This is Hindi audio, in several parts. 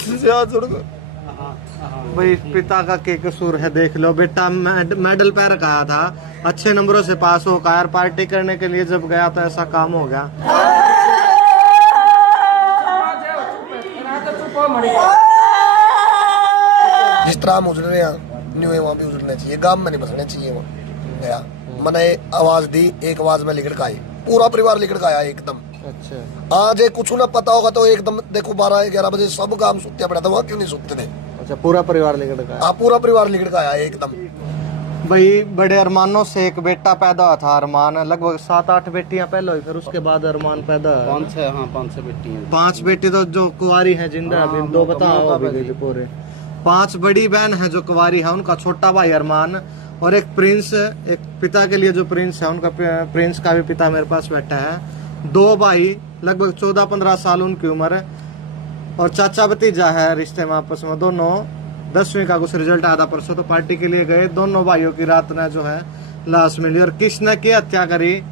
से हाथ जोड़ कर। भाई पिता का क्या कसूर है देख लो। बेटा मेडल पै रखा था, अच्छे नंबरों से पास हो कार पार्टी करने के लिए जब गया तो ऐसा काम हो गया। जिस तरह हम उजड़ रहे हैं न्यू वहाँ भी उजड़ना चाहिए, गांव में नहीं बसना चाहिए। वहाँ गया मैंने आवाज दी, एक आवाज में लिखड़ का आई, पूरा परिवार लिखड़ का आया एकदम। अच्छा आज कुछ ना पता होगा तो एकदम देखो 12-11 बजे सब काम सुत्ते पड़ा था, वहाँ क्यों नहीं सुत्ते थे? अच्छा, पूरा परिवार लिखड़ का। हाँ पूरा परिवार लिखड़ का आया एकदम। भाई बड़े अरमानों से एक बेटा पैदा हुआ था अरमान, लगभग 7-8 बेटियां पहले हुई, फिर उसके बाद अरमान पैदा हुआ। 5-6 बेटी हैं। 5 बेटी तो जो कुंवारी है जिंदा अभी 2 बताओ अभी पूरे 5 बड़ी बहन है जो कुंवारी है, उनका छोटा भाई अरमान और एक प्रिंस, एक पिता के लिए जो प्रिंस है उनका प्रिंस का भी पिता मेरे पास बैठा है। 2 भाई लगभग 14-15 साल उनकी उम्र और चाचा भतीजा है रिश्ते में आपस में। दोनों 10वीं का कुछ रिजल्ट आया था परसों, तो पार्टी के लिए गए। दोनों भाइयों की रात में जो है लाश मिली और किसने की हत्या करी,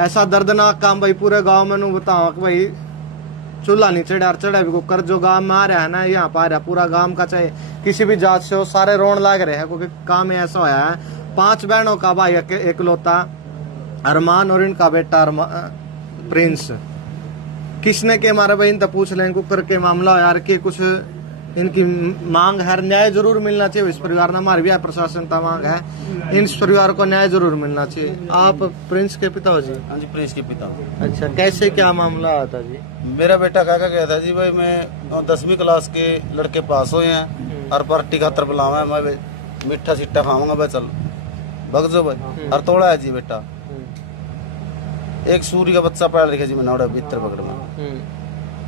ऐसा दर्दनाक काम भाई पूरे गांव में नू बताओ कि भाई चूल्हा नहीं चढ़ा चढ़ा भी कर जो गांव में आ रहा है ना, यहाँ पा रहा पूरा गांव का चाहे किसी भी जात से हो सारे रोन लाग रहे हैं, क्योंकि काम ऐसा होया है। 5 बहनों का भाई एकलौता अरमान और इनका बेटा प्रिंस। किसने के हमारे भाई इनसे पूछ लें कुकर के मामला यार के कुछ इनकी मांग है, न्याय जरूर मिलना चाहिए इस परिवार ने। हमारी भी प्रशासन का मांग है, इन परिवार को न्याय जरूर मिलना चाहिए। आप प्रिंस के पिता हो जी? हाँ जी, प्रिंस के पिता। अच्छा, कैसे क्या मामला आता जी? मेरा बेटा कह गया था जी भाई मैं 10वीं क्लास के लड़के पास हुए हैं और पार्टी खातर बुलावा है, मैं मीठा सिट्टा खाऊंगा भाई, चल भग जो भाई। और तोड़ा है जी बेटा, एक सूर्य का बच्चा पैर रखा जी मैंने उड़ा भीतर पकड़ में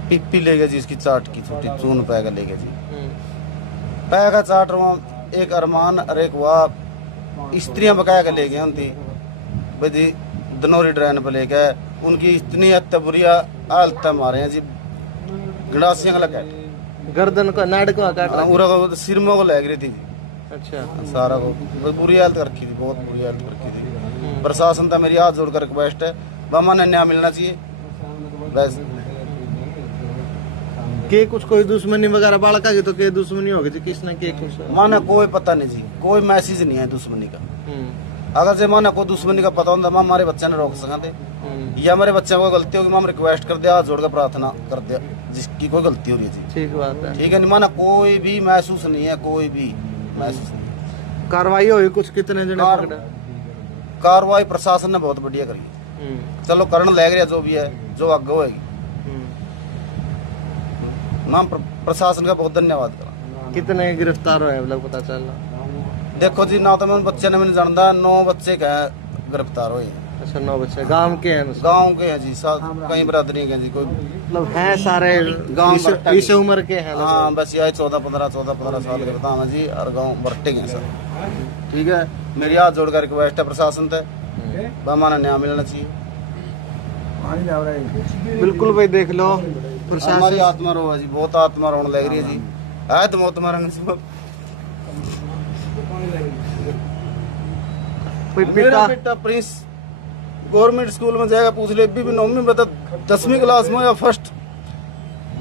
पिप्पी ले गया जी, उसकी चाट की छोटी चून पैगा ले गया जी, पैगा चाट रहा। एक अरमान और एक वाह स्त्रियां बकाया के ले गए उनकी भाई जी, दनौरी ड्रेन पर ले गए। उनकी इतनी हत्या बुरी हालत मारे हैं जी, गंडासियां का लगा गर्दन को नाड़ को काट सिर में को लग रही थी जी। अच्छा, सारा को बुरी हालत रखी थी, बहुत बुरी हालत रखी थी। प्रशासन था मेरी हाथ जोड़कर रिक्वेस्ट है, मामा ने न्याय मिलना चाहिए बस। के कुछ कोई दुश्मनी वगैरह बालका की तो के दुश्मनी होगी जी? किसने के कुछ माना कोई पता नहीं जी, कोई मैसेज नहीं है दुश्मनी का। अगर से माना कोई दुश्मनी का पता होता मां हमारे बच्चे ने रोक सकते, या हमारे बच्चे को गलती होगी मां रिक्वेस्ट कर दिया, हाथ जोड़कर प्रार्थना कर दिया जिसकी कोई गलती हो रही थी। ठीक बात है, ठीक है, नहीं माना कोई भी महसूस नहीं है, कोई भी महसूस नहीं। कार्रवाई हुई कुछ कितने जने पकड़े? कार्रवाई प्रशासन ने बहुत बढ़िया करी, चलो करण लग रहा जो भी है, जो आगे होगी नाम प्रशासन का बहुत धन्यवाद करा। कितने गिरफ्तार हुए मतलब पता चला? देखो जी ना तो मैं बच्चे ने मैंने जानता, 9 बच्चे का गिरफ्तार हुए। अच्छा, 9 बच्चे गांव के हैं? गांव के हैं जी, कहीं बरादरी के जी, कोई मतलब है सारे गांव इस उम्र के हैं? हाँ बस यही 14-15 साल के बताना जी, और गाँव बरटे के सर। ठीक है, मेरी हाथ जोड़कर रिक्वेस्ट है प्रशासन से, हमारा न्याय मिलना चाहिए। बिल्कुल भाई, देख लो हमारी आत्मा रो जी, बहुत आत्मा रोने लग रही है जी, है तो मौत मारेंगे सब। मेरा बेटा प्रिंस गवर्नमेंट स्कूल में जाएगा, पूछ ले अभी भी 9वीं बता 10वीं क्लास में या फर्स्ट,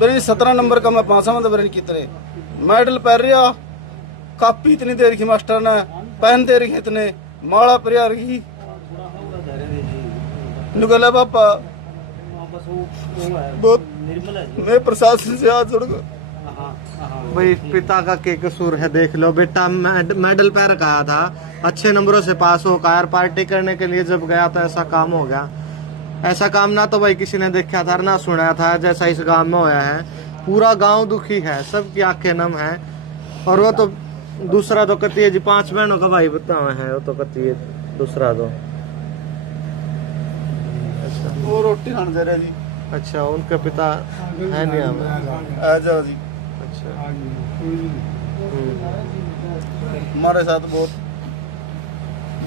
मेरी 17 नंबर का मैं 5वां में मेरे कितने मेडल पहन रहा, कापी इतनी देर की मास्टर ने पहन दे रही इतने माला परिया रही नुगला पापा। बहुत मैं प्रशासन से हाथ जोड़कर भाई पिता का क्या कसूर है देख लो। बेटा मेडल पै रखा था, अच्छे नंबरों से पास हो कार पार्टी करने के लिए जब गया तो ऐसा काम हो गया। ऐसा काम ना तो भाई किसी ने देखा था ना सुना था जैसा इस गांव में होया है। पूरा गांव दुखी है, सबकी आंखें नम है। और वो तो दूसरा तो कती है जी, 5 बहनों का भाई बताओ है, वो तो कती है दूसरा तो। अच्छा, वो रोटी खाने दे रहे जी। अच्छा, उनके पिता है नहीं हमें? आ जाओ जी। अच्छा, हमारे साथ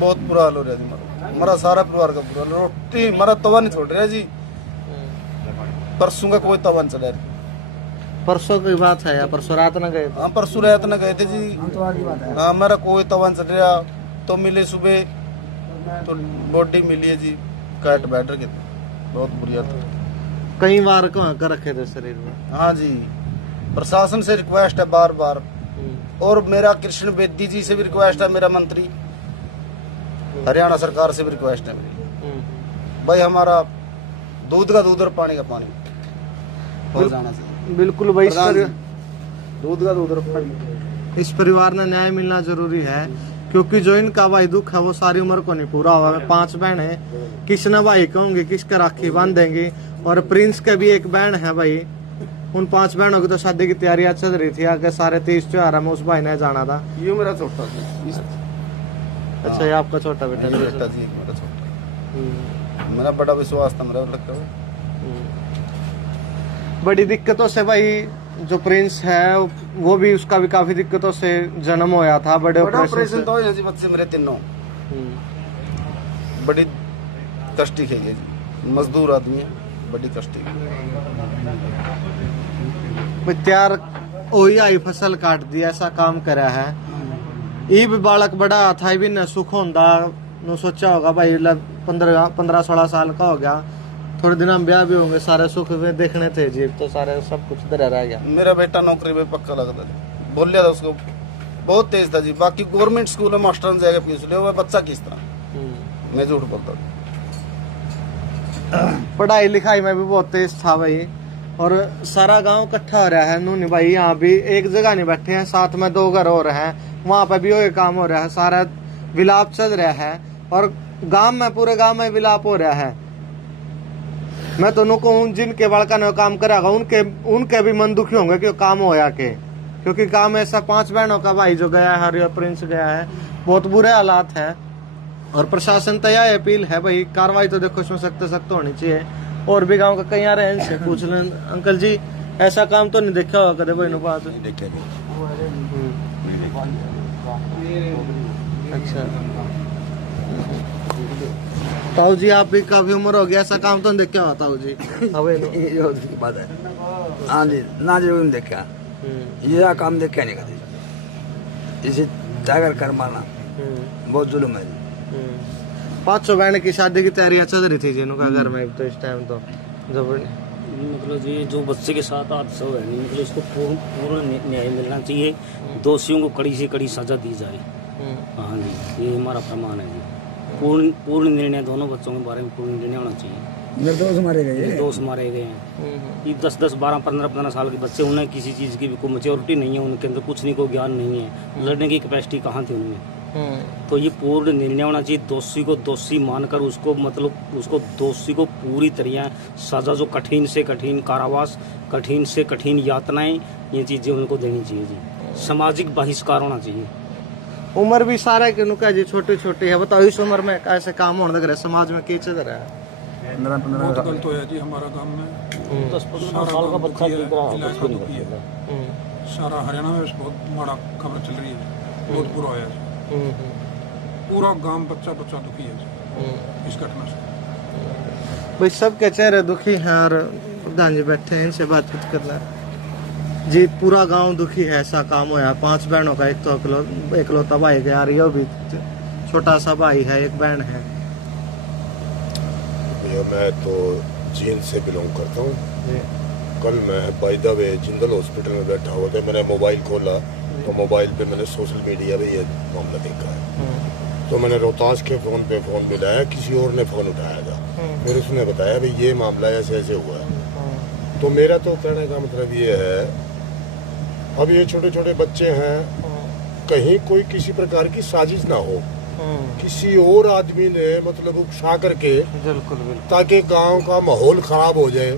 बहुत बुरा हाल हो रहा है जी, हमारा सारा परिवार का बुरा हाल। रोटी हमारा तवा नहीं छोड़ रहा जी, परसों का कोई तवा नहीं चला रही। परसों की बात है या परसों रात न गए? हाँ परसों रात न गए थे जी। हाँ हमारा कोई तवा नहीं चल रहा, तो मिले सुबह तो बॉडी मिली है जी, काट बैठ के बहुत बुरी हालत। कई बार कहाँ कर रखे थे शरीर में? हाँ जी, प्रशासन से रिक्वेस्ट है बार बार, और मेरा कृष्ण बेदी जी से भी रिक्वेस्ट है, मेरा मंत्री, हरियाणा सरकार से भी रिक्वेस्ट है मेरी, भाई हमारा दूध का दूध और पानी का पानी हो जाना चाहिए। बिल्कुल भाई, दूध का दूध और पानी। इस परिवार ने न्याय मिलना जरूरी है, क्योंकि जो इनका भाई दुख है वो सारी उम्र को नहीं पूरा हुआ। 5 बहन है, किस न भाई कहूंगी, किसका राखी बांधेंगी। और प्रिंस के भी एक बहन है भाई, उन 5 बहनों की तो शादी की तैयारियां चल रही थी। आगे सारे 30 त्योहार में उस भाई ने जाना था। ये मेरा छोटा अच्छा, ये आपका छोटा बेटा बेटा जी, मेरा छोटा, मेरा बड़ा विश्वास था, मेरा लगता है। बड़ी दिक्कतों से भाई जो प्रिंस है वो भी, उसका भी काफी दिक्कतों से जन्म होया था। बड़े ऑपरेशन तो है जी, बच्चे मेरे तीनों बड़ी कष्टी खेली है जी, मजदूर आदमी है, बड़ी कष्टी। त्यार ओही आई फसल काट दी, ऐसा काम करा है। ये भी बालक बड़ा था, भी न सुख होंदा न सोचा होगा भाई 15-16 साल का हो गया, थोड़े दिन हम ब्याह भी होंगे, सारे सुख में देखने थे जी, तो सारे सब कुछ इधर रह गया। मेरा बेटा नौकरी में पक्का लगता था, बोल लिया था उसको, बहुत तेज था जी। बाकी गवर्नमेंट स्कूल में मास्टर ने जाके पूछ लिया, वो बच्चा किस तरह, मैं झूठ बोलता था। पढ़ाई लिखाई में भी बहुत तेज था भाई, और सारा गांव इकट्ठा हो रहा है। नूनी भाई यहाँ भी एक जगह नहीं बैठे हैं, साथ में 2 घर हो रहे हैं, वहाँ पे भी वही काम हो रहा है, सारा विलाप चल रहा है। और गांव में, पूरे गांव में विलाप हो रहा है। मैं तो नुको जिनके बड़का ने काम करागा, उनके भी मन दुखी होंगे कि काम होया के, क्योंकि काम ऐसा 5 बहनों का भाई जो गया है, हरिया प्रिंस गया है, बहुत बुरे हालात है। और प्रशासन तो यह अपील है भाई, कार्रवाई तो देखो इसमें सख्त होनी चाहिए। और भी गांव का कई आ रहे हैं, इनसे पूछ लें अंकल जी, ऐसा काम तो नहीं देखा होगा कदे भाई ने बात? अच्छा ताऊ जी, आप भी काफी उम्र हो गया, ऐसा काम तो नहीं देखा हुआ ताऊ जी? ये बात है, हाँ जी, ना जी नहीं देखा, ये काम देखा नहीं कभी, इसे जाकर कर मारना बहुत जुल्म है। 500 बहन की शादी की तैयारियां चल रही थी जिनका घर में, तो इस टाइम तो जब मतलब ये जो बच्चे के साथ हादसा हुआ है, मतलब इसको पूर्ण न्याय मिलना चाहिए, दोषियों को कड़ी से कड़ी सजा दी जाए। हाँ जी, ये हमारा फरमान है जी। पूर्ण निर्णय, दोनों बच्चों के बारे में पूर्ण निर्णय होना चाहिए। निर्दोष मारे गए, निर्दोष मारे गए हैं। ये 10-10, 12-15, 15 साल के बच्चे, उन्हें किसी चीज़ की भी कोई मैच्योरिटी नहीं है, उनके अंदर कुछ नहीं, कोई ज्ञान नहीं है, लड़ने की कैपेसिटी कहाँ थी उनमें। तो ये पूर्ण निर्णय होना चाहिए, दोषी को दोषी मानकर उसको, मतलब उसको दोषी को पूरी तरह सजा, जो कठिन से कठिन कारावास, कठिन से कठिन यातनाएं, ये चीज़ें उनको देनी चाहिए जी। सामाजिक बहिष्कार होना चाहिए। उम्र भी सारे के नुका जी छोटी छोटी है, बताओ इस उम्र में ऐसे काम होने लग रहा है, समाज में क्या चल रहा है? 15 बहुत गलत होया जी हमारा गांव में। 10-15 साल का बच्चा इलाका दुखी है, सारा हरियाणा में बहुत माड़ा खबर चल रही है, बहुत बुरा होया जी। पूरा गांव बच्चा दुखी है जी इस घटना से। भाई सबके चेहरे दुखी हैं, और प्रधान जी बैठे हैं, इनसे बातचीत करना जी। पूरा गांव दुखी है, ऐसा काम होया। 5 बहनों का एक तो इकलौता भाई गया, रियो भी छोटा सा भाई है, एक बहन है। मैं तो जींद से बिलोंग करता हूँ। कल मैं by the way Jindal hospital में बैठा हुआ था, मैंने मोबाइल खोला तो मोबाइल पे मैंने सोशल मीडिया पे ये मामला देखा है। तो मैंने रोहतास के फोन पे फोन मिलाया, किसी और ने फोन उठाया था, फिर उसने बताया भाई ये मामला ऐसे ऐसे हुआ है। तो मेरा तो कहने का मतलब ये है, अब ये छोटे छोटे बच्चे हैं, कहीं कोई किसी प्रकार की साजिश ना हो, किसी और आदमी ने मतलब उकसा करके, बिल्कुल ताकि गांव का माहौल खराब हो जाए,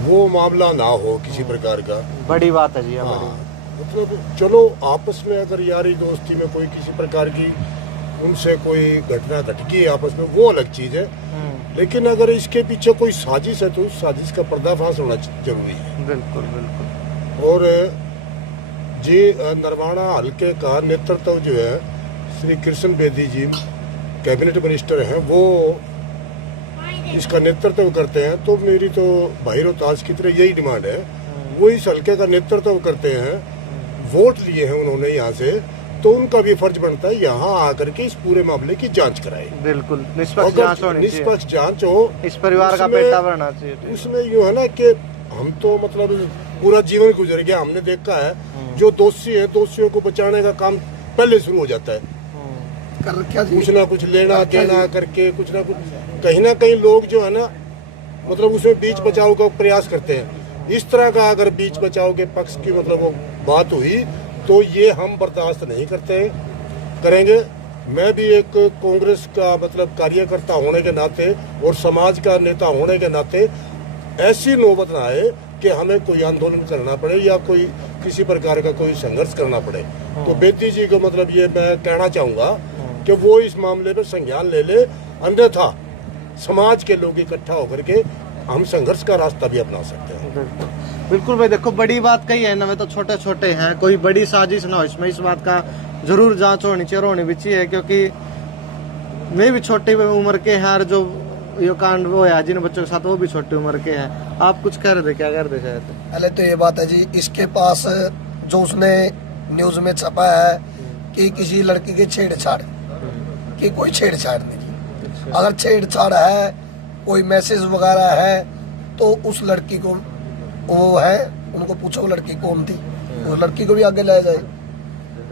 वो मामला ना हो किसी प्रकार का। बड़ी बात है जी। हाँ, मतलब चलो आपस में अगर यारी दोस्ती में कोई किसी प्रकार की उनसे कोई घटना घटकी आपस में, वो अलग चीज है, लेकिन अगर इसके पीछे कोई साजिश है तो उस साजिश का पर्दाफाश होना जरूरी है। बिल्कुल बिल्कुल। और जी नरवाना हल्के का नेतृत्व जो है श्री कृष्ण बेदी जी कैबिनेट मिनिस्टर हैं, वो इसका नेतृत्व करते हैं। तो मेरी तो भाई रोहतास की तरह यही डिमांड है, वो इस हल्के का नेतृत्व करते हैं, वोट लिए हैं उन्होंने यहाँ से, तो उनका भी फर्ज बनता है यहाँ आकर के इस पूरे मामले की जांच कराए। बिल्कुल निष्पक्ष जांच होनी चाहिए, निष्पक्ष जांच हो, इस परिवार का पेटा भरना चाहिए। उसमें यूँ है ना कि हम तो मतलब पूरा जीवन गुजर गया, हमने देखा है जो दोषी है दोषियों को बचाने का काम पहले शुरू हो जाता है। कर रखा जी। कुछ ना कुछ लेना देना करके कुछ ना कहीं लोग जो है ना मतलब उसमें बीच बचाव का प्रयास करते हैं। इस तरह का अगर बीच बचाव के पक्ष की मतलब वो बात हुई तो ये हम बर्दाश्त नहीं करेंगे। मैं भी एक कांग्रेस का मतलब कार्यकर्ता होने के नाते और समाज का नेता होने के नाते ऐसी नौबत ना आए कि हमें कोई आंदोलन करना पड़े या कोई किसी प्रकार का कोई संघर्ष करना पड़े। तो बेदी जी को मतलब ये मैं कहना चाहूँगा कि वो इस मामले में संज्ञान ले ले, अन्यथा समाज के लोग इकट्ठा होकर के हम संघर्ष का रास्ता भी अपना सकते हैं। बिल्कुल भाई, देखो बड़ी बात कही है ना, वे तो छोटे छोटे हैं, कोई बड़ी साजिश ना हो इसमें, इस बात का जरूर जांच होनी चाहिए और होनी भी चाहिए, क्योंकि मैं भी छोटी उम्र के हैं और जो ये कांड वो है जिन बच्चों के साथ वो भी छोटी उम्र के हैं। आप कुछ कह रहे थे, क्या कह रहे थे शायद? पहले तो ये बात है जी, इसके पास जो उसने न्यूज में छपा है कि किसी लड़की की छेड़छाड़ की, कोई छेड़छाड़ नहीं की। अगर छेड़छाड़ है, कोई मैसेज वगैरह है तो उस लड़की को वो है, उनको पूछो लड़की कौन थी, उस लड़की को भी आगे लाया जाए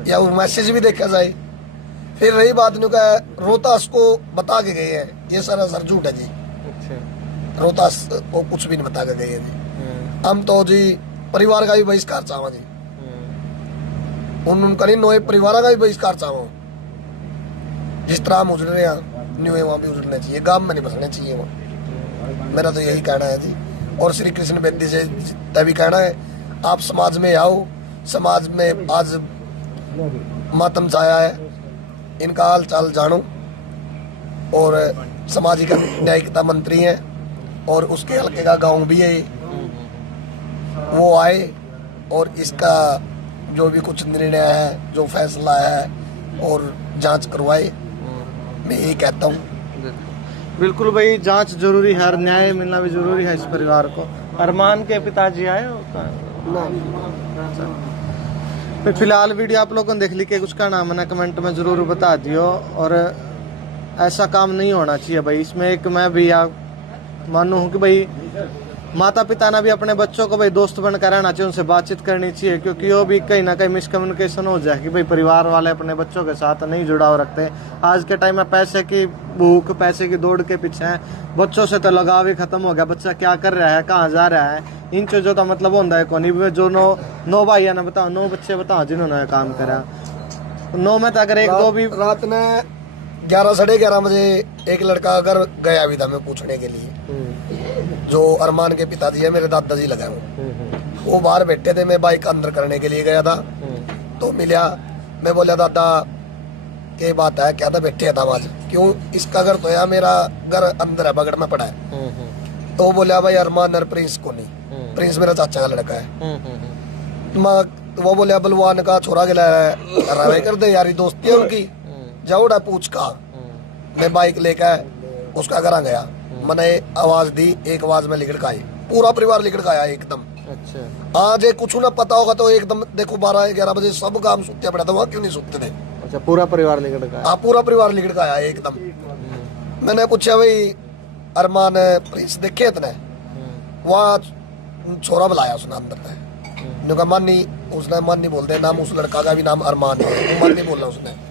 या वो मैसेज भी देखा जाए। फिर रही बात न्यू का रोहतास को बता के गए हैं, ये सरासर झूठ है जी। रोहतास को कुछ भी नहीं बता के गए हैं जी। हम तो जी परिवार का भी बहिष्कार चाहवा जी, उनका नहीं नोए परिवार का भी बहिष्कार चाहवा। जिस तरह हम उजड़ रहे हैं न्यू वहाँ भी उजड़ना चाहिए, गांव में नहीं बसना चाहिए वहाँ। मेरा तो यही कहना है जी। और श्री कृष्ण बेदी से तभी कहना है, आप समाज में आओ, समाज में आज मातम छाया है, इनका हाल चाल जानो। और सामाजिक न्यायिकता मंत्री हैं और उसके हल्के का गांव भी है, वो आए और इसका जो भी कुछ निर्णय है, जो फैसला है और जांच करवाए। मैं यही कहता हूँ। बिल्कुल भाई, जांच जरूरी है और न्याय मिलना भी जरूरी है इस परिवार को। अरमान के पिताजी आए तो फिलहाल वीडियो आप लोगों ने देख ली कि कुछ का नाम है ना, कमेंट में जरूर बता दियो। और ऐसा काम नहीं होना चाहिए भाई। इसमें एक मैं भी मानू हूँ कि भाई माता पिता ने भी अपने बच्चों को भाई दोस्त बनकर रहना चाहिए, उनसे बातचीत करनी चाहिए, क्योंकि वो भी कहीं ना कहीं मिसकम्युनिकेशन हो जाए कि भाई परिवार वाले अपने बच्चों के साथ नहीं जुड़ाव रखते। आज के टाइम में पैसे की भूख, पैसे की दौड़ के पीछे है, बच्चों से तो लगाव ही खत्म हो गया। बच्चा क्या कर रहा है, कहाँ जा रहा है, इन चीजों का मतलब होता है कौन। जो नौ भाई ना बताओ, 9 बच्चे बताओ जिन्होंने काम करा, 9 में तो अगर एक दो भी। रात ने 11 साढ़े 11 बजे एक लड़का अगर गया भी था मैं पूछने के लिए, जो अरमान के पिताजी है, मेरे दादाजी लगा हूँ, वो बाहर बैठे थे, मैं बाइक अंदर करने के लिए गया था तो मिला। मैं बोला दादा क्या बात है, क्या था, बैठे था आज, क्यों, इसका घर तो है, मेरा घर अंदर है, बगड़ में पड़ा है। तो वो बोला भाई अरमान और प्रिंस को नहीं, प्रिंस मेरा चाचा का लड़का है। वो बोले बलवान का छोरा गिला है, कर दे यारी दोस्ती है उनकी, जाओड़ा पूछ का। मैं बाइक लेकर उसका घर गया, मैंने आवाज दी, एक आवाज में लिखड़ का आई, पूरा परिवार लिखड़ का आया एकदम। अच्छा। आज कुछ ना पता होगा तो एकदम देखो 12-11 बजे सब काम सुते पड़ा था, वहाँ क्यों नहीं सुते थे? अच्छा, पूरा परिवार लिखड़ का? हाँ, पूरा परिवार लिखड़ का आया एकदम। मैंने पूछा भाई अरमान प्रिंस देखे इतने, वहाँ छोरा बुलाया उसने अंदर, मानी, उसने मानी बोलते नाम, उस लड़का का भी नाम अरमान है, मानी बोला उसने।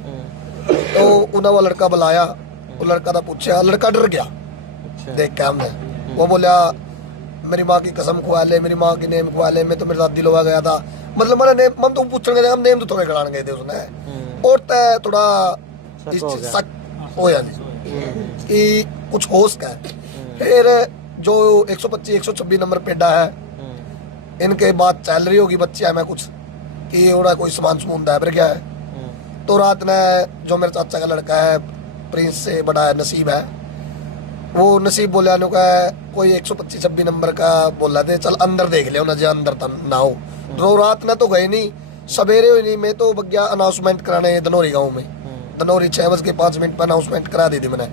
तो उन्हें वो लड़का बुलाया, वो लड़का था पूछा, लड़का डर गया देख के हमने। वो बोला मेरी माँ की कसम खुआ ले, मेरी माँ की नेम खुआ ले, मैं तो मेरे साथ दिलवा गया था। मतलब मैंने नेम, हम तो पूछने गए, हम नेम तो थोड़े गड़ाने गए थे उसने। और तय थोड़ा शक हो कि कुछ होश का है। फिर जो 125-126 नंबर पेडा है, इनके बात चल रही होगी बच्चे में कुछ कि उड़ा कोई सामान सुमून है, फिर क्या है। तो रात ने जो मेरे चाचा का लड़का है, प्रिंस से बड़ा है, नसीब है, वो नसीब बोला का कोई 125-26 नंबर का बोला थे, चल अंदर देख ले ना, जो अंदर था ना हो। तो रात ने तो गए नहीं, सवेरे हुई नहीं, मैं तो गया अनाउंसमेंट कराने धनौरी गांव में, धनौरी 6:05 पर अनाउंसमेंट करा दी थी मैंने।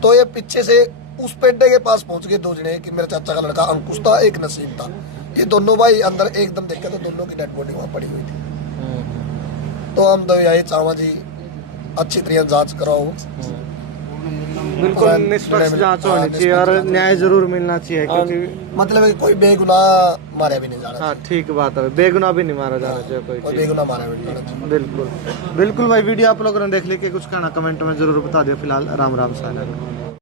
तो ये पीछे से उस पेड्डे के पास पहुंच गए 2 जने, कि मेरे चाचा का लड़का अंकुश था, एक नसीब था। ये दोनों भाई अंदर एकदम देखे तो दोनों की डेड बॉडी वहाँ पड़ी हुई थी। तो हम तो यही चाहवा जी अच्छी तरह जांच कराओ, बिल्कुल निष्पक्ष जांच होनी चाहिए और न्याय जरूर मिलना चाहिए, क्योंकि मतलब है कि कोई बेगुनाह मारे भी नहीं जाना हाँ ठीक बात है, बेगुनाह भी नहीं मारा जाना चाहिए कोई कोई चीज। बेगुनाह मारे भी नहीं जाना चाहिए। बिल्कुल बिल्कुल भाई, वीडियो आप लोगों ने देख ली कि कुछ कहना कमेंट में जरूर बता दियो। फिलहाल राम राम साइलेंट।